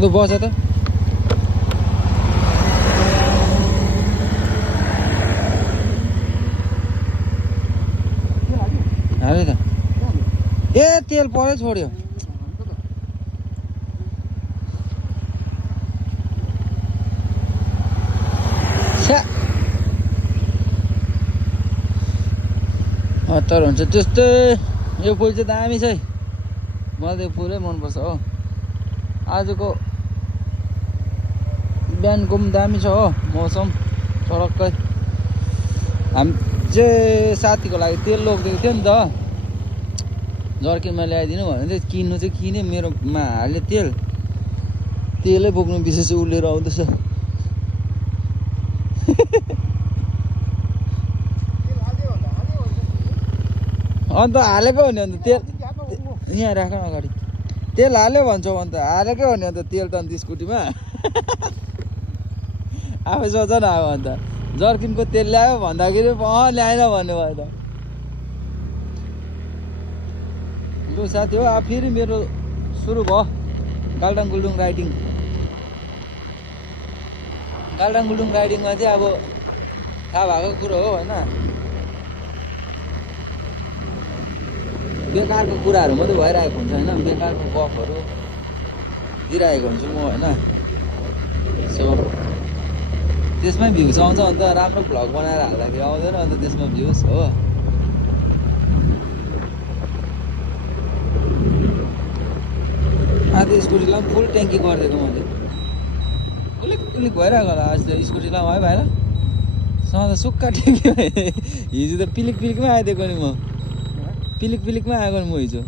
लु बस त हाल्यो त ए तेल परै छोड्यो हतार हुन्छ त्यस्तै यो फुल चाहिँ दामी छ है मलाई त यो फुलै मनपर्छ हो आजको बिहानको पनि दामी छ हो मौसम चडक्कै हामी चाहिँ साथीको लागि तेल लोगिदिएको थियो नि त जर्किनमा ल्याइदिनु भने चाहिँ किन्नु चाहिँ किने मेरोमा हाल्यो तेलै बोक्नु बिर्सेछ उलेर आउँदैछ अन्त हालेको हो नि अन्त तेल यहाँ राख न अगाडि तेल हाल्यो भन्छौ अन्त हालेकै हो नि अन्त तेल त अन्त स्कुटीमा आफै सोच न अब अन्त जर्किनको तेल ल्यायो भन्दाखेरि ल्याएन भन्नुभयो त लु साथी हो अब फेरि मेरो सुरु भयो गाल्डाङ गुल्डुङ राइडिङमा चाहिँ अब थाहा भएको कुरो हो होइन बेकारको कुराहरू मात्रै भइरहेको हुन्छ होइन बेकारको गफहरू दिइरहेको हुन्छु म होइन सो त्यसमै भ्युज आउँछ अन्त राम्रो भ्लग बनाएर हाल्दाखेरि आउँदैन अन्त त्यसमा भ्युज हो आज स्कुटीलाई पनि फुल ट्याङ्की गरिदिएको मैले उलिक भइरहेको होला आज त स्कुटीलाई है भाइ सधैँ सुक्खा ट्याङ्की हिजो त पिलिकमै आइदिएको नि म पिलिकमै आएको नि म हिजो